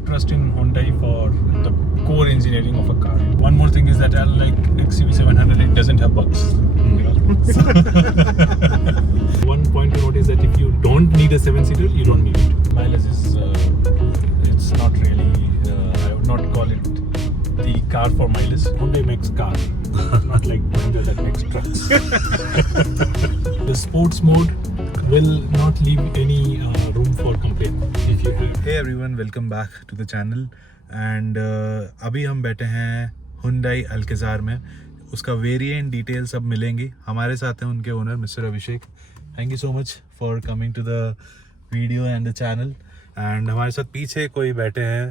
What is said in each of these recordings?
have trust in Hyundai for the core engineering of a car. One more thing is that unlike XUV700, it doesn't have bugs. One point to note is that if you don't need a 7-seater, you don't need it. Mileage is it's not really. I would not call it the car for mileage. Hyundai makes car, not like Mahindra that makes trucks. The sports mode will not leave any room for complaint if you have. Hey everyone, welcome back to the channel and अभी हम बैठे हैं Hyundai Alcazar में. उसका variant detail सब मिलेंगी. हमारे साथ हैं उनके owner mister Abhishek. Thank you so much for coming to the video and the channel. एंड हमारे साथ पीछे कोई बैठे हैं.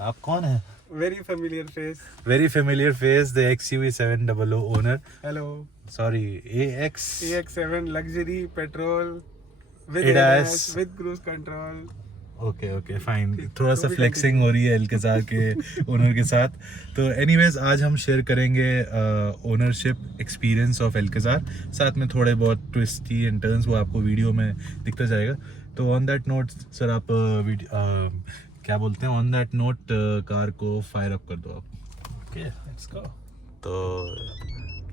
आप कौन हैं? Very familiar face. Very familiar face, the XUV700 owner. Hello. Sorry, AX7 luxury petrol with ADAS. with cruise control. Okay fine. थोड़ा सा फ्लेक्सिंग हो रही है एल्केजार के ओनर के साथ. तो एनीवेज आज हम शेयर करेंगे ओनरशिप एक्सपीरियंस ऑफ एल्केजार. साथ में थोड़े बहुत ट्विस्टी एंड टर्न्स वो आपको वीडियो में दिखता जाएगा. तो ऑन दैट नोट सर आप क्या बोलते हैं, ऑन दैट नोट कार को फायर अप कर दो आप. Okay, let's go. तो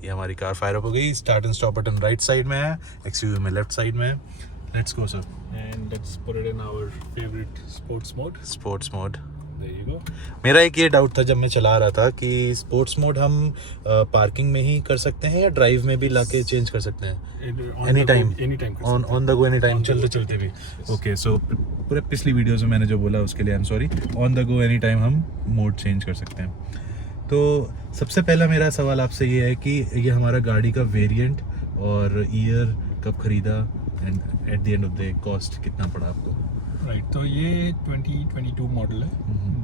ये हमारी कार फायर अप हो गई. Start and stop button right side में है, एक्सयूवी में लेफ्ट साइड में है. Let's go sir. And let's put it in our favorite sports mode. Sports mode. There you go. मेरा एक ये डाउट था जब मैं चला रहा था कि स्पोर्ट्स मोड हम पार्किंग में ही कर सकते हैं या ड्राइव में भी लाके चेंज कर सकते हैं? Any time. Anytime. On the go any time, चलते चलते भी. ओके सो पूरे पिछली वीडियोस में मैंने जो बोला उसके लिए I am sorry. On the go any time हम मोड चेंज कर सकते हैं. तो सबसे पहला मेरा सवाल आपसे ये है कि ये हमारा गाड़ी का वेरिएंट और ईयर कब खरीदा and at the end of the cost कितना पड़ा आपको? राइट, तो ये 2022 मॉडल है.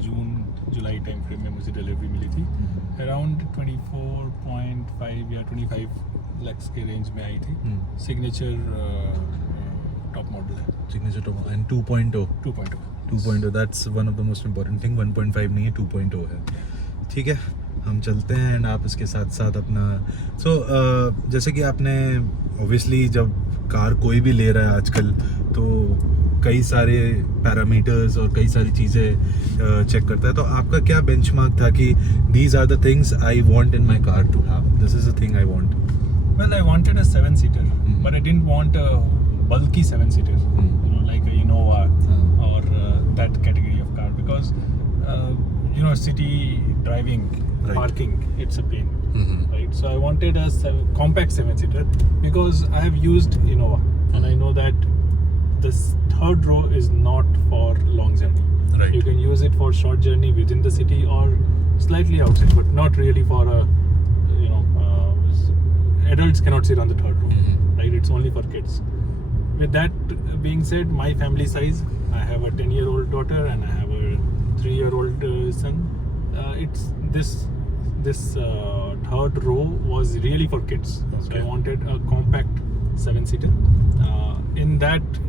जून जुलाई टाइम फ्रेम में मुझे डिलीवरी मिली थी. अराउंड 24.5 या 25 लाख के रेंज में आई थी. सिग्नेचर टॉप मॉडल है. Signature top and 2.0. 2.0 that's one of the most important thing. 1.5 नहीं है, 2.0 है. ठीक है, हम चलते हैं एंड आप इसके साथ साथ अपना जैसे कि आपने ऑब्वियसली जब कार कोई भी ले रहा है आजकल तो कई सारे पैरामीटर्स और कई सारी चीज़ें चेक करता है. तो आपका क्या बेंचमार्क था कि these are the things I want in my car to have, this is the thing I want? Well, I wanted a 7-seater, but I didn't want a bulky 7-seater, like a Innova or that category of car, because city driving, Right. parking, it's a pain, right? So I wanted a compact 7-seater because I have used Innova and I know that this third row is not for long journey. Right. You can use it for short journey within the city or slightly outside, but not really for a adults cannot sit on the third row, right? It's only for kids. With that being said, my family size, I have a 10-year-old daughter and I have a 3-year-old son. It's this third row was really for kids. Okay. So I wanted a compact 7-seater. In that,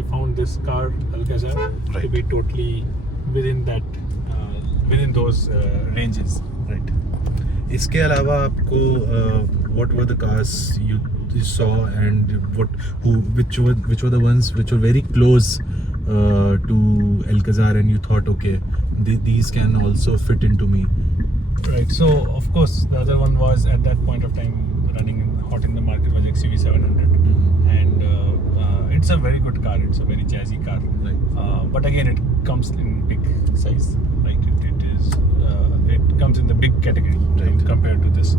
I found this car Alcazar Right. to be totally within that within those ranges. Right. इसके अलावा आपको what were the cars you saw and which were the ones which were very close to Alcazar and you thought okay these can also fit into me? Right. So of course the other one was at that point of time running hot in the market was XUV700, and it's a very good car. It's a very jazzy car. Right. But again, it comes in big size. Right. It comes in the big category. Right. Compared to this,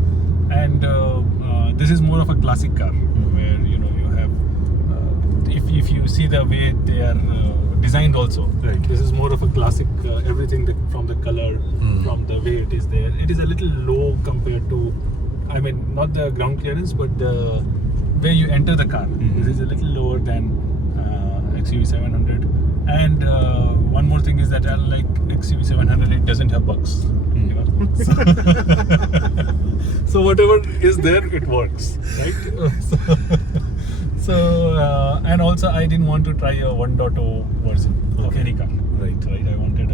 and this is more of a classic car where you have if you see the way they are designed also. Right. This is more of a classic. Everything from the color, from the way it is there. It is a little low compared to, I mean, not the ground clearance, but the way you enter the car. This is a little lower than XUV700. And one more thing is that unlike XUV700, it doesn't have bugs. So whatever is there, it works, right? So and also I didn't want to try a 1.0 version of any car. Right. I wanted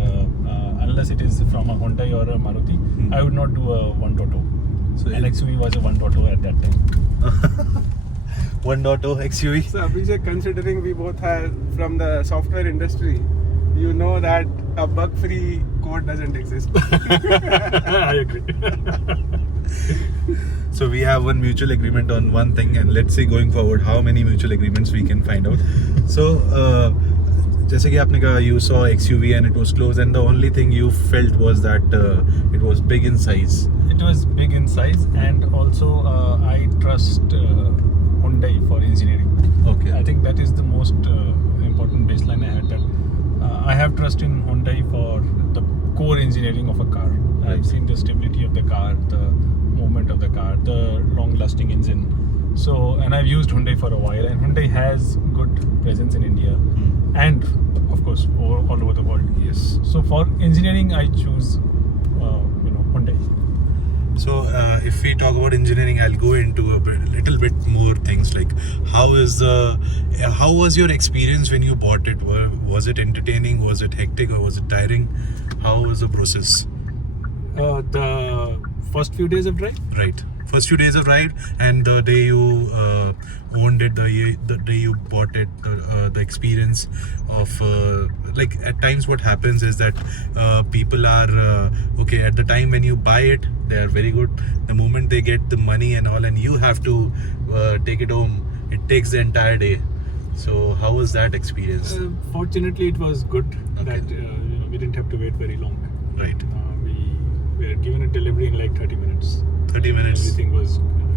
unless it is from a Hyundai or a Maruti, I would not do a 1.0. So and XUV was a 1.0 at that time. 1.0 XUV. So Abhishek, considering we both are from the software industry, you know that a bug-free code doesn't exist. I agree. So we have one mutual agreement on one thing, and let's see going forward how many mutual agreements we can find out. So जैसे कि आपने कहा you saw XUV and it was close, and the only thing you felt was that it was big in size. It was big in size, and also I trust Hyundai for engineering. Okay. I think that is the most important baseline I had. That I have trust in Hyundai for the core engineering of a car. Right. I've seen the stability of the car, the movement of the car, the long-lasting engine. So, and I've used Hyundai for a while, and Hyundai has good presence in India and, of course, all over the world. Yes. So, for engineering, I choose, Hyundai. So if we talk about engineering, I'll go into little bit more things like how was your experience when you bought it? Was it entertaining? Was it hectic? Or was it tiring? How was the process? The first few days of drive. Right. First few days of ride, and the day you owned it, the day you bought it, the experience of like at times what happens is that people are okay at the time when you buy it, they are very good. The moment they get the money and all, and you have to take it home, it takes the entire day. So how was that experience? Fortunately, it was good Okay. that we didn't have to wait very long. Right. We were given a delivery in like 30 minutes. 30 minutes.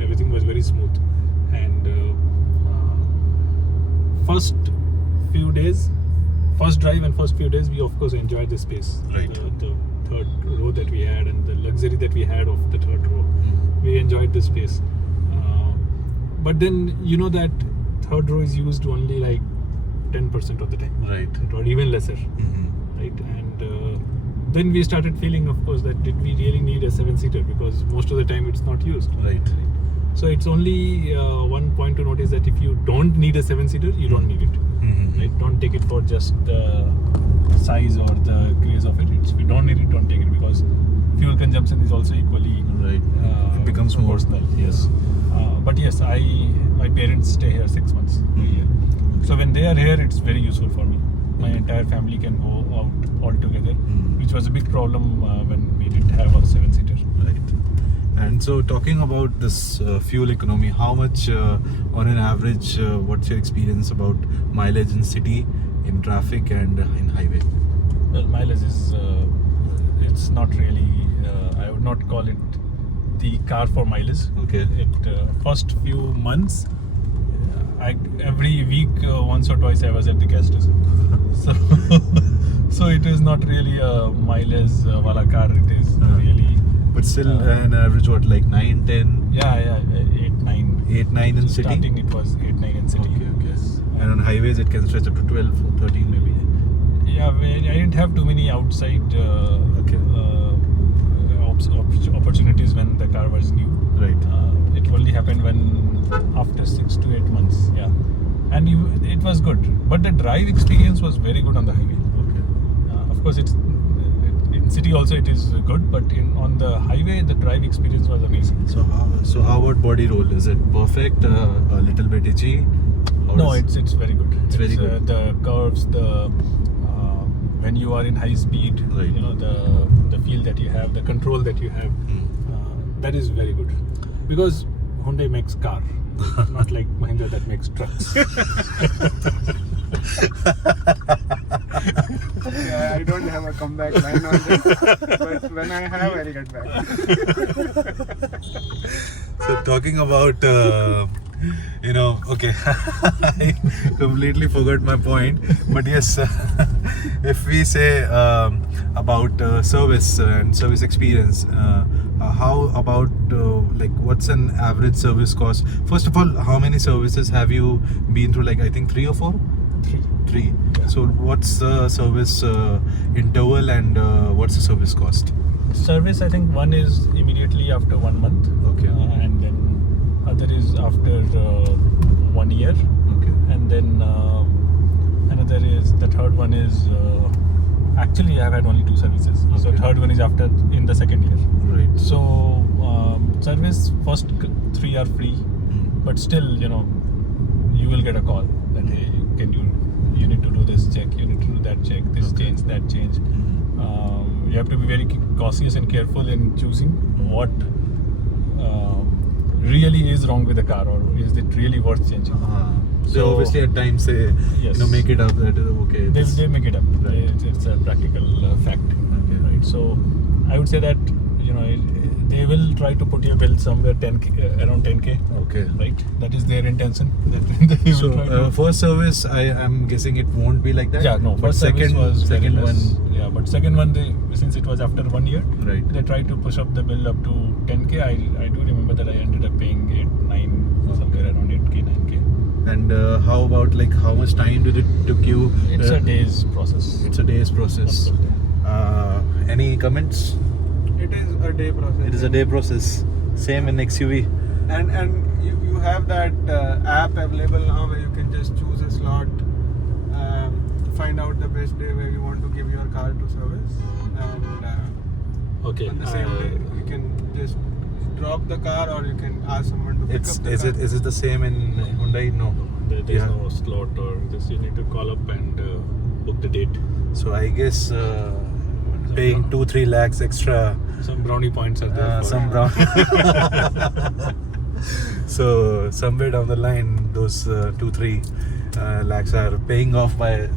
Everything was very smooth, and first drive and first few days, we of course enjoyed the space. Right. The third row that we had and the luxury that we had of the third row, we enjoyed the space. But then that third row is used only like 10% of the time, Right. or even lesser, right? And then we started feeling, of course, that did we really need a 7-seater, because most of the time it's not used. Right. So it's only one point to notice that if you don't need a 7-seater, you don't need it. Right? Don't take it for just the size or the grace of it. If you don't need it, don't take it, because fuel consumption is also equally Right. It becomes more. proportional. Yes. But yes, my parents stay here 6 months a year. So when they are here, it's very useful for me. My entire family can go out all together, which was a big problem when we didn't have our 7-seater. Right. And so talking about this fuel economy, how much on an average, what's your experience about mileage in city, in traffic and in highway? Well, mileage is, it's not really, I would not call it the car for mileage. Okay. First few months, every week, once or twice I was at the gas station. So it is not really a mileage wala car, it is really... But still an average what, like 9, 10? Yeah, 8, 9. 8, 9 in city? Starting it was 8, 9 in city. Okay. Yes. And on highways it can stretch up to 12 or 13 maybe. Yeah, I didn't have too many outside Okay. opportunities when the car was new. Right. It only happened when after 6 to 8 months. Yeah, and it was good, but the drive experience was very good on the highway. Okay. Of course, in city also it is good, but on the highway the drive experience was amazing. So how about body roll? Is it perfect? A little bit itchy? No, it's very good. It's very good. The curves, when you are in high speed, Right. the feel that you have, the control that you have, that is very good. Because Hyundai makes car, not like Mahindra that makes trucks. Yeah, I don't have a comeback line on this, but when I have, I'll get back. So talking about, okay, I completely forgot my point. But yes, if we say about service and service experience, how about what's an average service cost? First of all, how many services have you been through? Like I think 3 or 4? 3. Yeah. So what's the service interval and what's the service cost? Service, I think one is immediately after 1 month. Okay. And then other is after 1 year. Okay. And then the third one is, actually I have had only 2 services. So Okay. third one is after in the second year. Right. So service first 3 are free, but still you will get a call that hey, you need to do this check, you need to do that check, this change, that change. You have to be very cautious and careful in choosing what really is wrong with the car, or is it really worth changing. So obviously at times they Yes. make it up that okay. They make it up. Right. It's a practical fact. Okay. Right. So I would say that they will try to put your bill somewhere 10K, around 10K. Okay. Right. That is their intention. That they will So try to. first service, I am guessing it won't be like that. Yeah, no. But First service was very second less. one, Yeah, but second one, since it was after 1 year, right. they tried to push up the bill up to 10K. I do remember that I ended up paying 8, 9, somewhere around 8K, 9K. And how about like how much time did it took you? It's a day's process. It's a day's process. Any comments? It is a day process. It is a day process. Same in XUV. And you have that app available now where you can just choose a slot, find out the best day where you want to give your car to service, and Okay. on the same day you can just drop the car, or you can ask someone to pick up the car. Is it the same in Hyundai? No. There's Yeah. no slot, or just you need to call up and book the date. So I guess paying 2-3 lakhs extra. Some brownie points are there. for- Some brown. So somewhere down the line, those 2-3 lakhs are paying off by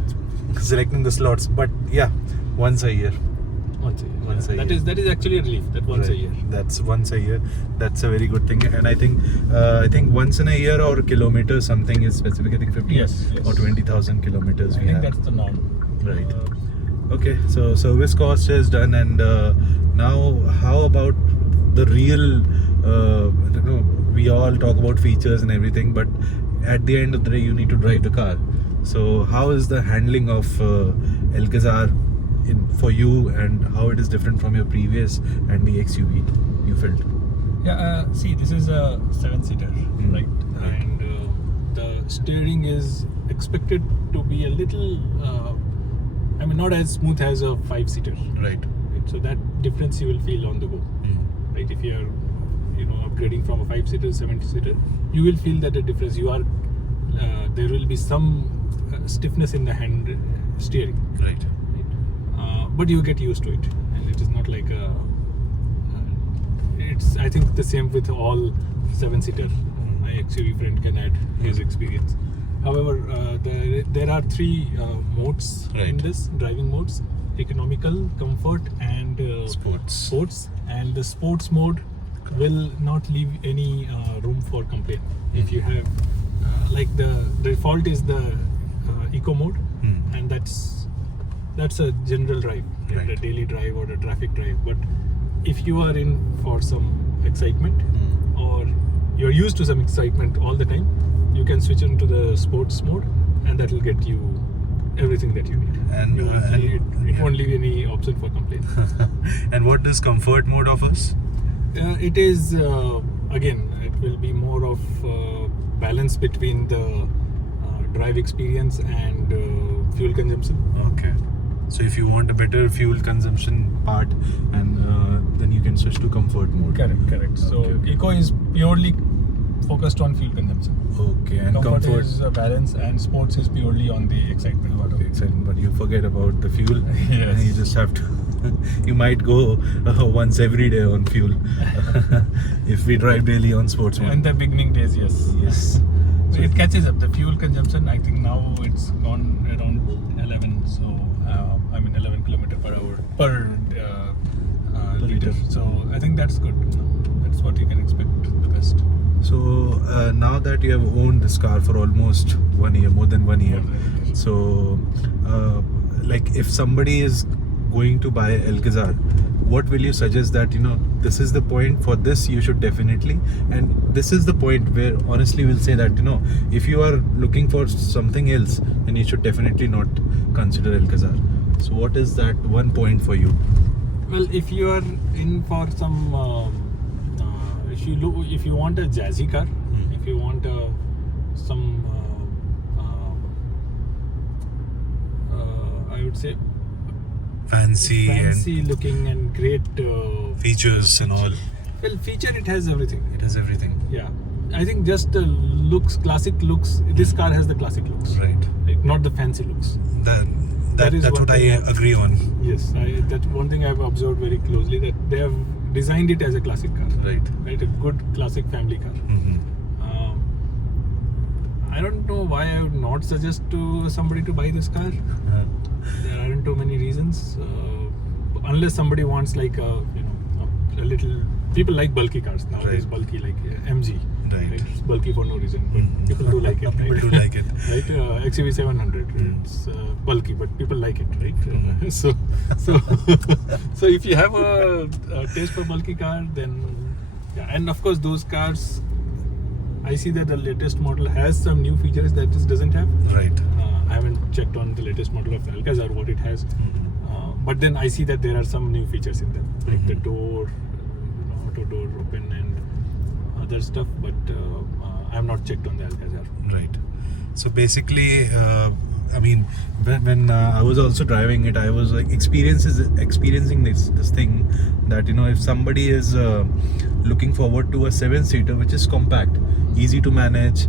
selecting the slots. But yeah, once a year. Once a year. Once a That year. is actually a relief. That once a Right. year. That's once a year. That's a very good thing. And I think once in a year or kilometers something is specific. I think 50 Yes, yes. or 20,000 kilometers I we think have. that's the norm. Right. Okay, so service cost is done, and now how about the real? We all talk about features and everything, but at the end of the day, you need to drive the car. So how is the handling of Alcazar for you, and how it is different from your previous and the XUV you felt? Yeah, see, this is a 7-seater, right? Right. And the steering is expected to be a little, not as smooth as a 5-seater. Right. So that difference you will feel on the go, right? If you are, upgrading from a 5-seater to 7-seater, you will feel that the difference. There will be some stiffness in the hand steering, Right. but you get used to it, and it is not like it's. I think the same with all 7-seater. My XUV friend can add his experience. However, there are 3 modes in Right. this driving modes: economical, comfort, and Sports. And the sports mode will not leave any room for complaint. If you have the default is the eco mode, and that's a general drive, Right. the daily drive or the traffic drive. But if you are in for some excitement, or you're used to some excitement all the time, you can switch into the sports mode, and that will get you everything that you need. And, You won't and- leave- it won't leave any option for complaint. And what does comfort mode offers? It is again, it will be more of balance between the drive experience and fuel consumption. Okay. So if you want a better fuel consumption part, and then you can switch to comfort mode. Correct. So Okay. eco is purely focused on fuel consumption. Okay, and Comfort is a balance, and sports is purely on the excitement part of Okay, it. exciting, but you forget about the fuel. Yes. You just have to. You might go once every day on fuel if we drive daily on sports mode. In the beginning days, yes. Yes. So it catches up. The fuel consumption, I think now it's gone around 11. So 11 kilometer per hour per liter. liter. So I think that's good. That's what you can expect the best. So now that you have owned this car for almost 1 year, more than 1 year, More than 1 year. so like if somebody is going to buy Alcazar, what will you suggest that this is the point for this you should definitely, and this is the point where honestly we'll say that if you are looking for something else, then you should definitely not consider Alcazar. So what is that one point for you? Well, if you are in for some, if you want a jazzy car, if you want some, I would say fancy looking and great features and all. Well, feature, it has everything. It has everything. Yeah, I think just the looks, classic looks. This car has the classic looks, Right. not the fancy looks. That's one what I thing agree on. Yes, that's one thing I've observed very closely, that they have designed it as a classic car. Right. Right, a good classic family car. Mm-hmm. I don't know why I would not suggest to somebody to buy this car. There aren't too many reasons, unless somebody wants like a little. People like bulky cars nowadays. Right. Bulky like MG. Right. It's bulky for no reason, but people do like it. Right? People do like it. Right, XUV 700. It's bulky, but people like it, right? So if you have a taste for bulky car, then yeah. And of course, those cars, I see that the latest model has some new features that this doesn't have. Right. I haven't checked on the latest model of the Alcazar what it has, but then I see that there are some new features in them, like the door, auto door open and other stuff. But I have not checked on the Alcazar. Right. So basically, I mean, when I was also driving it, I was like experiencing this thing that if somebody is looking forward to a 7-seater which is compact, easy to manage,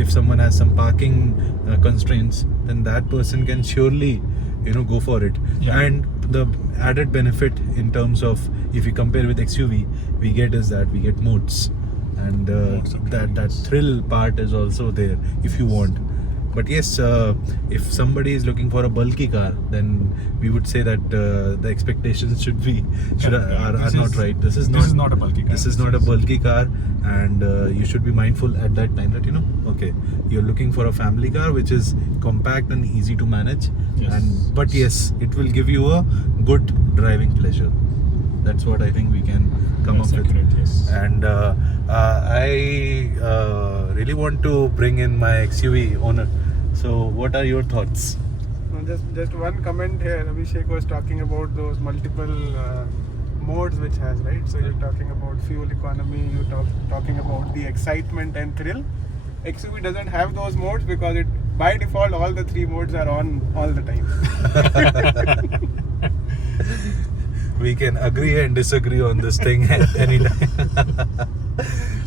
if someone has some parking constraints, then that person can surely go for it. Yeah. And the added benefit in terms of, if you compare with XUV, we get modes, and that thrill part is also there if you want. But yes, if somebody is looking for a bulky car, then we would say that the expectations are not right. This is not a bulky car. This is not a bulky car, and you should be mindful at that time that okay, you're looking for a family car which is compact and easy to manage. Yes. But yes, it will give you a good driving pleasure. That's what I think we can come That's up with. accurate, yes. And I really want to bring in my XUV owner. So what are your thoughts? No, just one comment here. Abhishek was talking about those multiple modes which has, right? So you're talking about fuel economy, you're talking about the excitement and thrill. XUV doesn't have those modes because it by default all the 3 modes are on all the time. We can agree and disagree on this thing at any time.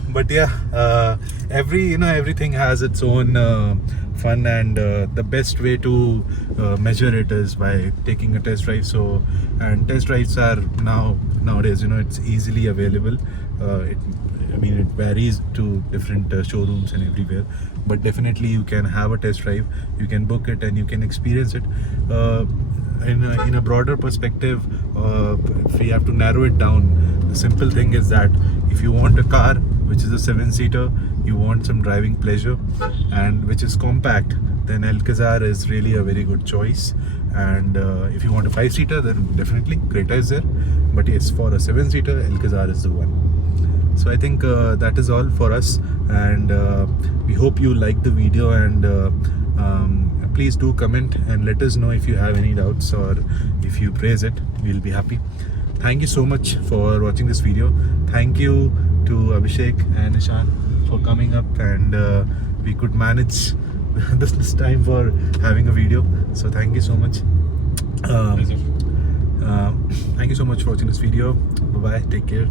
But yeah, everything has its own fun, and the best way to measure it is by taking a test drive. And test drives are nowadays it's easily available. It varies to different showrooms and everywhere, but definitely you can have a test drive, you can book it, and you can experience it. In a broader perspective, if we have to narrow it down, the simple thing is that if you want a car which is a 7-seater, you want some driving pleasure, and which is compact, then Alcazar is really a very good choice. And if you want a 5-seater, then definitely Creta is there. But yes, for a 7-seater, Alcazar is the one. So I think that is all for us, and we hope you like the video, and please do comment and let us know if you have any doubts, or if you praise it, we'll be happy. Thank you so much for watching this video. Thank you to Abhishek and Ishan for coming up, and we could manage this time for having a video. So thank you so much. Thank you so much for watching this video. Bye bye, take care.